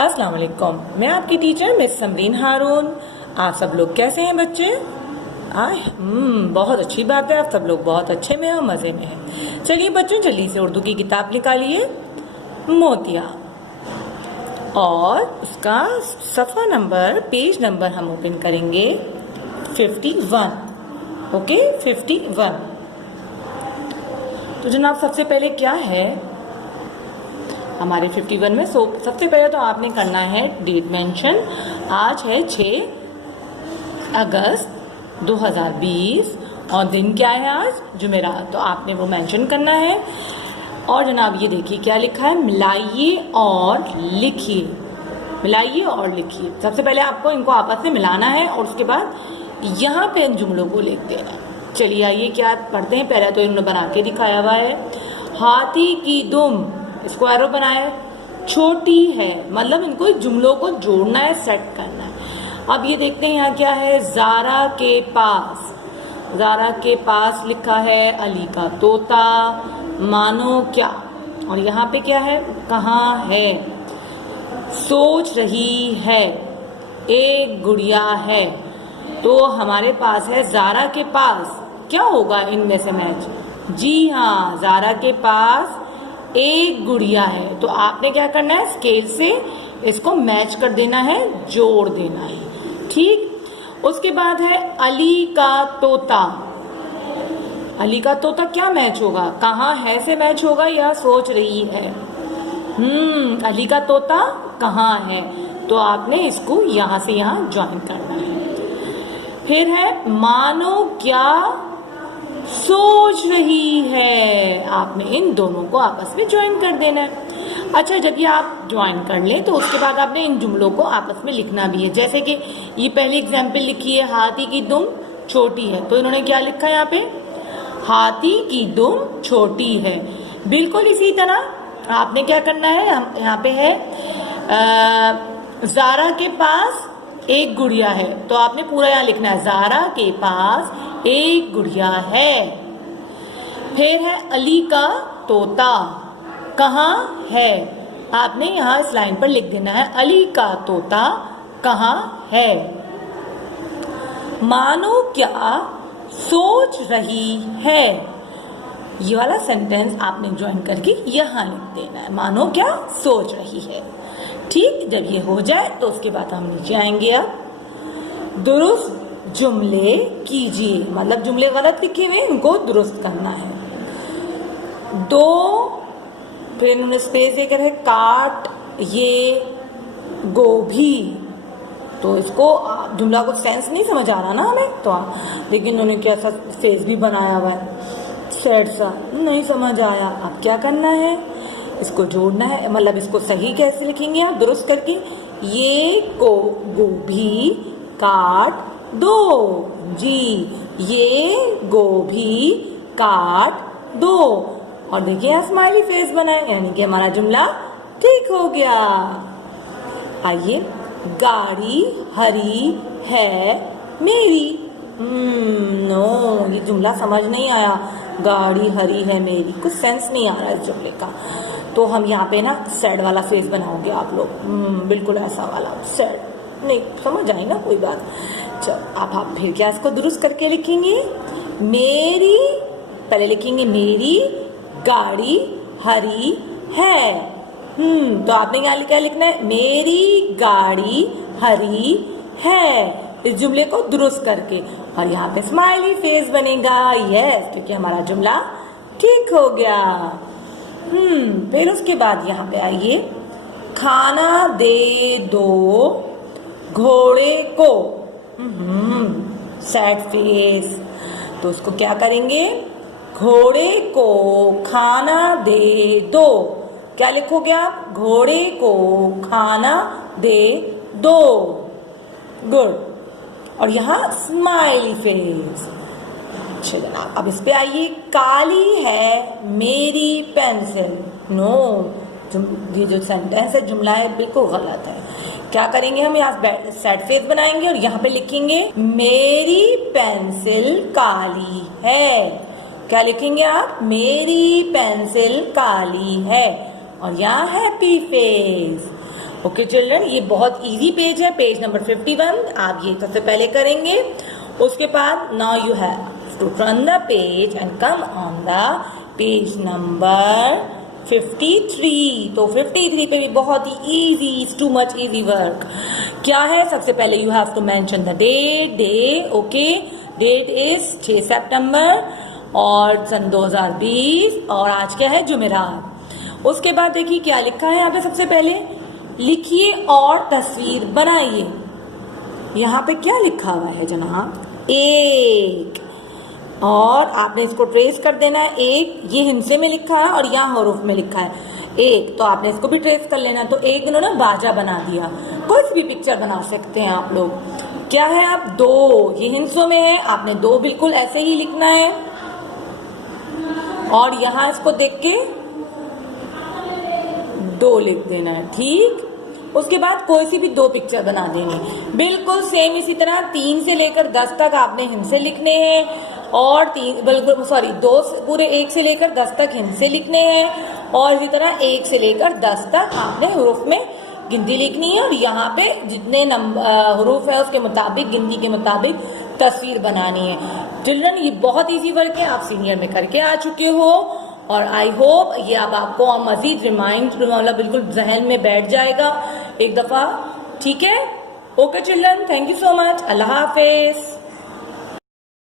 अस्सलाम वालेकुम। मैं आपकी टीचर मिस समरीन हारून। आप सब लोग कैसे हैं बच्चे? बहुत अच्छी बात है, आप सब लोग बहुत अच्छे में और मज़े में हैं। चलिए बच्चों, जल्दी से उर्दू की किताब निकालिए, मोतिया, और उसका सफ़ा नंबर, पेज नंबर हम ओपन करेंगे 51। ओके, 51। तो जनाब सबसे पहले क्या है हमारे 51 में? सबसे पहले तो आपने करना है डेट मेंशन। आज है 6 अगस्त 2020 और दिन क्या है आज? जुमेरात। तो आपने वो मेंशन करना है। और जनाब ये देखिए क्या लिखा है, मिलाइए और लिखिए। मिलाइए और लिखिए। सबसे पहले आपको इनको आपस में मिलाना है और उसके बाद यहाँ पे इन जुमलों को लिख देना। चलिए आइए क्या पढ़ते हैं। पहले तो इन्होंने बना के दिखाया हुआ है, हाथी की दुम, इसको एरो बनाए, छोटी है, मतलब इनको जुमलों को जोड़ना है, सेट करना है। अब ये देखते हैं यहाँ क्या है, ज़ारा के पास। ज़ारा के पास लिखा है अली का तोता, मानो क्या। और यहाँ पे क्या है, कहाँ है, सोच रही है, एक गुड़िया है। तो हमारे पास है ज़ारा के पास, क्या होगा इनमें से मैच? जी हाँ, ज़ारा के पास एक गुड़िया है। तो आपने क्या करना है, स्केल से इसको मैच कर देना है, जोड़ देना है। ठीक। उसके बाद है अली का तोता। अली का तोता क्या मैच होगा? कहाँ है से मैच होगा या सोच रही है? अली का तोता कहाँ है, तो आपने इसको यहाँ से यहाँ ज्वाइन करना है। फिर है मानो क्या सोच रही है, आपने इन दोनों को आपस में ज्वाइन कर देना है। अच्छा, जब ये आप ज्वाइन कर लें तो उसके बाद आपने इन जुमलों को आपस में लिखना भी है। जैसे कि ये पहली एग्जाम्पल लिखी है, हाथी की दुम छोटी है, तो इन्होंने क्या लिखा है यहाँ पे, हाथी की दुम छोटी है। बिल्कुल इसी तरह आपने क्या करना है, यहाँ पे है ज़ारा के पास एक गुड़िया है, तो आपने पूरा यहाँ लिखना है, ज़ारा के पास एक गुड़िया है। फिर है अली का तोता कहाँ है, आपने यहाँ इस लाइन पर लिख देना है, अली का तोता कहाँ है। मानो क्या सोच रही है, ये वाला सेंटेंस आपने ज्वाइन करके यहाँ लिख देना है, मानो क्या सोच रही है। ठीक, जब ये हो जाए तो उसके बाद हम नीचे आएंगे। अब दुरुस्त जुमले कीजिए, मतलब जुमले गलत लिखे हुए इनको दुरुस्त करना है। दो, फिर उन्होंने स्पेस देकर है, काट ये गोभी। तो इसको जुमला को सेंस नहीं समझ आ रहा ना हमें, तो लेकिन उन्होंने क्या सा स्पेस भी बनाया हुआ है, सेट सा नहीं समझ आया। अब क्या करना है, इसको जोड़ना है, मतलब इसको सही कैसे लिखेंगे आप, दुरुस्त करके, ये को गोभी काट दो। जी, ये गोभी काट दो। और देखिए यहाँ स्माइली फेस बनाए, यानी कि हमारा जुमला ठीक हो गया। आइए, गाड़ी हरी है मेरी। नो, ये जुमला समझ नहीं आया, गाड़ी हरी है मेरी, कुछ सेंस नहीं आ रहा है इस जुमले का। तो हम यहाँ पे ना सैड वाला फेस बनाओगे आप लोग, बिल्कुल ऐसा वाला सैड नहीं, समझ आएगा, कोई बात। चल आप फिर क्या इसको दुरुस्त करके लिखेंगे, मेरी, पहले लिखेंगे मेरी गाड़ी हरी है। तो आपने यहाँ क्या लिखना है, मेरी गाड़ी हरी है, इस जुमले को दुरुस्त करके। और यहाँ पे स्माइली फेस बनेगा, यस, क्योंकि हमारा जुमला ठीक हो गया। फिर उसके बाद यहाँ पे आइए, खाना दे दो घोड़े को। सैड फेस, तो उसको क्या करेंगे, घोड़े को खाना दे दो। क्या लिखोगे आप, घोड़े को खाना दे दो। गुड। और यहाँ स्माइली फेस। अच्छा जनाब, अब इस पे आइए, काली है मेरी पेंसिल। नो, ये जो सेंटेंस है, जुमला है, बिल्कुल गलत है। क्या करेंगे हम, यहाँ सैड फेस बनाएंगे और यहाँ पे लिखेंगे मेरी पेंसिल काली है। क्या लिखेंगे आप, मेरी पेंसिल काली है। और यहाँ हैप्पी फेस। ओके चिल्ड्रन, ये बहुत इजी पेज है, पेज नंबर 51। आप ये सबसे पहले करेंगे। उसके बाद now you have to turn the page and come on the page number 53। तो 53 पे भी बहुत ही easy, it's too much easy work. क्या है? सबसे पहले you have to mention the date, day, okay, date is 6 सितंबर और सन 2020 और आज क्या है? जुमेरात। उसके बाद देखिए क्या लिखा है यहाँ पे। सबसे पहले लिखिए और तस्वीर बनाइए। यहाँ पे क्या लिखा हुआ है जनाब? एक, और आपने इसको ट्रेस कर देना है। एक ये हिंसे में लिखा है और यहाँ हरूफ में लिखा है एक, तो आपने इसको भी ट्रेस कर लेना। तो एक उन्होंने बाजा बना दिया। कुछ भी पिक्चर बना सकते हैं आप लोग। क्या है? आप दो, ये हिंसों में है, आपने दो बिल्कुल ऐसे ही लिखना है और यहाँ इसको देख के दो लिख देना है, ठीक। उसके बाद कोई सी भी दो पिक्चर बना देनी, बिल्कुल सेम इसी तरह 3 से लेकर 10 तक आपने हिंसे लिखने हैं और दो से पूरे 1 से लेकर 10 तक हिंसे लिखने हैं और इसी तरह 1 से लेकर 10 तक आपने हरूफ में गिनती लिखनी है और यहाँ पे जितने हरूफ है उसके मुताबिक, गिनती के मुताबिक तस्वीर बनानी है। चिल्ड्रन, ये बहुत इजी वर्क है, आप सीनियर में करके आ चुके हो और आई होप ये अब आपको मजीद रिमाइंड मतलब बिल्कुल जहन में बैठ जाएगा एक दफा, ठीक है। Okay children, thank you so much, Allah Hafiz.